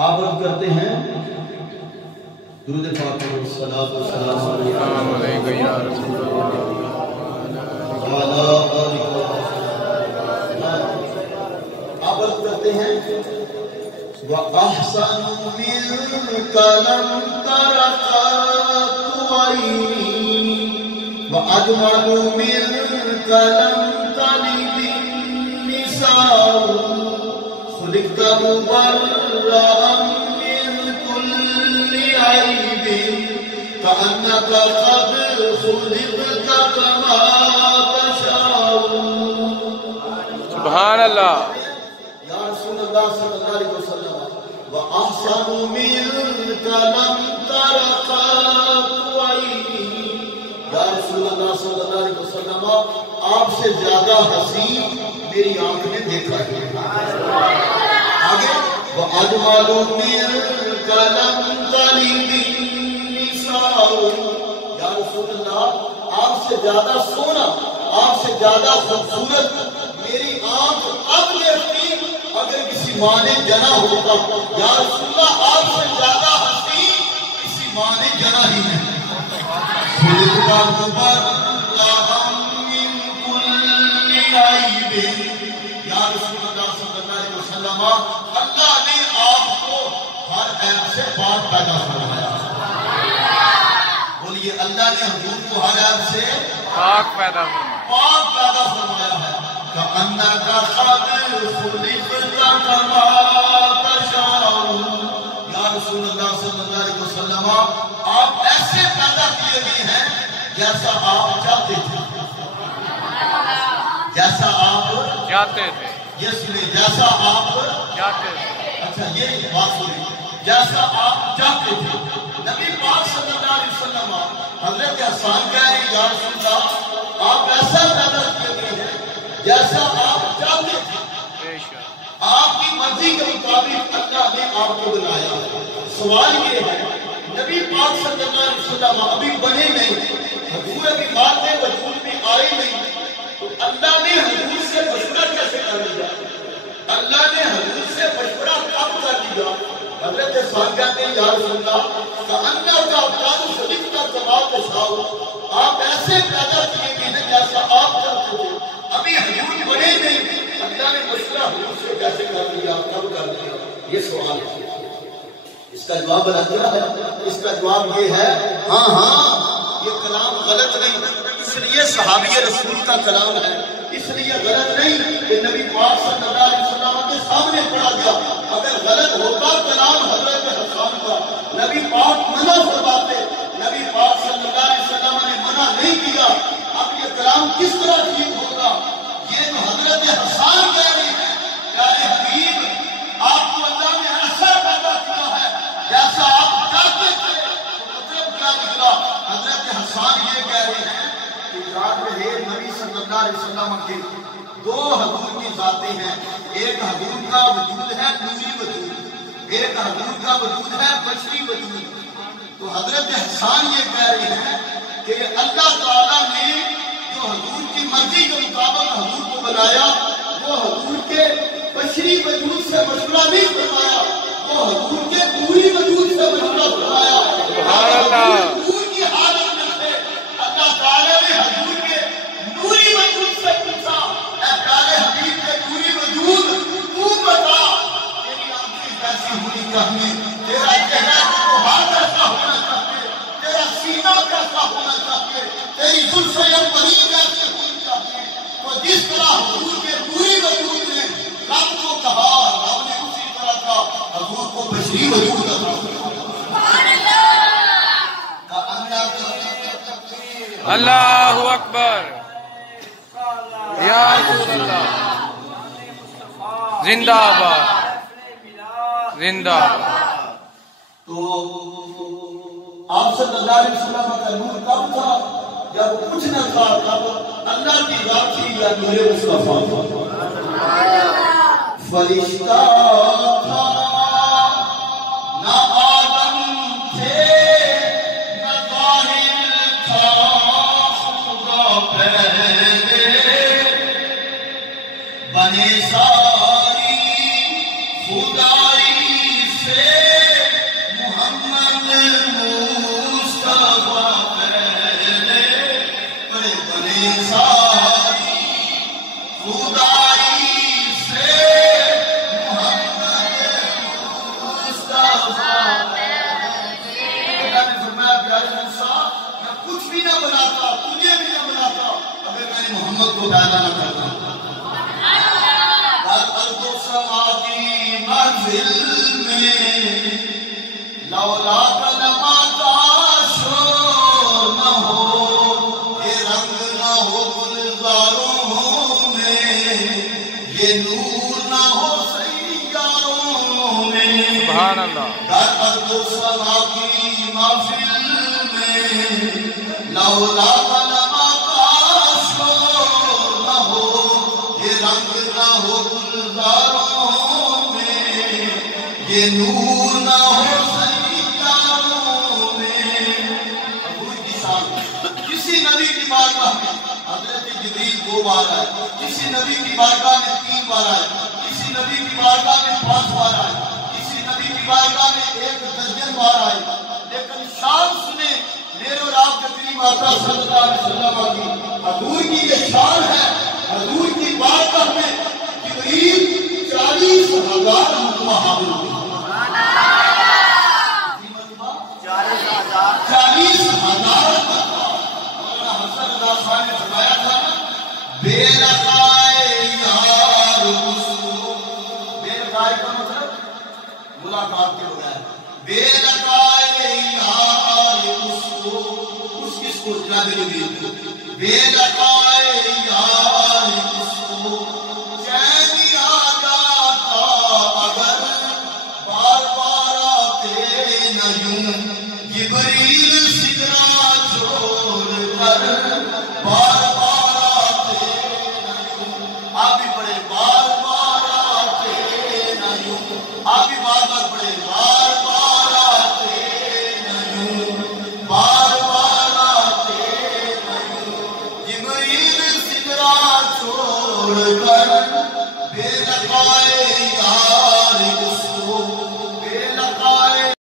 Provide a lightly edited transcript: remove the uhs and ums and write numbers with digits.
آپ عرض کرتے ہیں درود پاک و صلاۃ و سلام علیکم یا رسول اللہ۔ آپ عرض کرتے ہیں وَأَحْسَنُ مِنْكَ لَمْ تَرَ قَطُّ عَيْنِي وَأَجْمَلُ مِنْكَ لَمْ تَلِدِ النِّسَاءُ خُلِقْتَ مُبَرَّأً مِنْ كُلِّ عَيْبٍ كَأَنَّكَ قَدْ خُلِقْتَ كَمَا تَشَاءُ۔ سبحان اللہ۔ یا رسول اللہ صلی اللہ علیہ وسلم وَأَحْسَنُ مِنْكَ لَمْ تَرَ قَطُّ عَيْنِي، یا رسول اللہ صلی اللہ علیہ وسلم آپ سے زیادہ حسین میری آنکھ نے دیکھا ہے۔ آگے وَأَجْمَلُ مِنْكَ لَمْ تَلِدِ النِّسَاءُ، یا رسول اللہ آپ سے زیادہ سونا، آپ سے زیادہ خوبصورت میری آنکھ اب دیکھتی اگر کسی ماں نے جنا ہوتا۔ یا رسول اللہ آپ سے زیادہ حسین کسی ماں نے جنا ہی نہیں۔ خُلِقْتَ مُبَرَّأً مِنْ كُلِّ عَيْبٍ، یا رسول اللہ صلی اللہ علیہ وسلم اللہ نے آپ کو ہر عیب سے پاک پیدا فرمایا۔ بولیے اللہ نے حضور کو ہر عیب سے پاک پیدا فرمایا ہے۔ كَأَنَّكَ قَدْ خُلِقْتَ كَمَا تَشَاءُ، یا رسول اللہ صلی اللہ علیہ وسلم آپ ایسے پیدا کیے گئے ہیں جیسا آپ چاہتے تھے، جیسا آپ جاتے تھے، اس لیے جیسا آپ جاتے تھے۔ اچھا یہ بات سنیں، جیسا آپ چاہتے تھے۔ نبی پاک صلی اللہ علیہ وسلم حضرت حسان کہہ رہے ہیں یا رسول اللہ آپ ایسا پیدا کیے گئے ہیں جیسا آپ چاہتے تھے، آپ کی مرضی کے مطابق اللہ نے آپ کو بنایا۔ سوال یہ ہے نبی پاک صلی اللہ علیہ وسلم ابھی بنے نہیں، حضور ابھی بات وجود میں آئے نہیں، تو اللہ نے حضور سے مشورہ کیسے کر لیا؟ اللہ نے حضور سے مشورہ کب کر لیا؟ حضرت حسان کہتے ہیں یا رسول اللہ كَأَنَّكَ قَدْ خُلِقْتَ كَمَا تَشَاءُ، آپ ایسے پیدا کیے گئے ہیں جیسا آپ چاہتے تھے، ابھی حضور بنے نہیں، اللہ نے مشورہ حضور سے کیسے کر لیا، کب کر لیا؟ یہ سوال ہے۔ اس کا جواب بنا دیا ہے، اس کا جواب یہ ہے ہاں یہ کلام غلط نہیں، اس لیے صحابی رسول کا کلام ہے، اس لیے غلط نہیں کہ نبی پاک صلی اللہ علیہ وسلم کے سامنے پڑھا گیا۔ اگر غلط ہوتا کلام حضرت حسان کا نبی پاک منع فرماتے، نبی پاک صلی اللہ علیہ وسلم نے منع نہیں کیا، اب یہ کلام کس طرح ٹھیک ہوگا؟ یہ تو حضرت حسان کہہ رہے ہیں پیارے حبیب آپ کو اللہ نے ایسا پیدا کیا ہے جیسا آپ چاہتے تھے، تو مطلب کیا نکلا؟ حضرت حسان یہ کہہ رہے ہیں کہ یاد رہے نبی صلی اللہ علیہ وسلم کے دو حضور کی ذاتیں ہیں، ایک حضور کا وجود ہے نوری وجود، ایک حضور کا وجود ہے بشری وجود۔ تو حضرت حسان یہ کہہ رہے ہیں کہ اللہ تعالیٰ نے جو حضور کی مرضی کے مطابق حضور کو بنایا وہ حضور کے بشری وجود سے مشورہ نہیں فرمایا، وہ حضور کے نوری وجود سے مشورہ فرمایا۔ حضور کی حالت میں تھے، اللہ تعالیٰ نے حضور کے نوری وجود سے پوچھا اے پیارے حبیب کے نوری وجود تو بتا تیری آنکھیں کیسی ہونی چاہیے، تیرا چہرہ بہار کیسا ہونا چاہیے، تیرا سینہ کیسا ہونا چاہیے، تیری زلفیں انوری کیسے ہونی چاہیے۔ تو جس طرح حضور کے نوری وجود نے رب کو کہا، رب نے اسی طرح کا حضور کو بشری وجود عطا کیا۔ اللہ اکبر، یا رسول اللہ، زندہ آباد، زندہ آباد۔ تو آپ صلی اللہ علیہ وسلم کا نور کب تھا؟ جب کچھ نہ تھا، تب اللہ کی ذات تھی یا نور مصطفیٰ تھا؟ فرشتہ تھا نہ آدم تھے نہ ظاہر تھا خدا پہلے، بنے ساری خدائی سے کو پیدا نہ کرنا. ارض و سما کی منزل میں لولا کلمہ کا شور نہ ہو، یہ رنگ نہ ہو گلزاروں میں، یہ نور نہ ہو سیاروں میں. سبحان اللہ. ارض و سما کی محفل میں لولا کلمہ کا شور نہ ہو، یہ رنگ نہ ہو گلزاروں میں، یہ نور نہ ہو سیاروں میں. حضور کی شان. کسی نبی کی بارگاہ میں حضرت جبریل 2 بار آئے، کسی نبی کی بارگاہ میں 3 بار آئے، کسی نبی کی بارگاہ میں 5 بار آئے، کسی نبی کی بارگاہ میں 1 درجن بار آئے. لیکن شان سنے میرے اور آپ کے کریم آقا صلی اللہ علیہ وسلم کی. حضور کی یہ شان ہے. حضور کی بارگاہ میں جبریل 40,000 مرتبہ حاضر ہوئے. 40,000 مولانا حسن رضا صاحب نے فرمایا تھا بے لقائے یار رسول. بے لقائے کا مطلب ملاقات کے بغیر. بے لقائے یار رسول اس کس کو جناب نبی کو. بے لقائے یار رسول چین آ جاتا اگر بار بار آتے نہ یوں جبریل سدرا چھوڑ کر بار بار آتے نہ یوں. آپ بھی پڑھے بار بار آتے نہ یوں. آپ بھی بار بار پڑھے بار بار آتے نہ یوں. بار بار آتے نہ یوں جبریل سدرا چھوڑ کر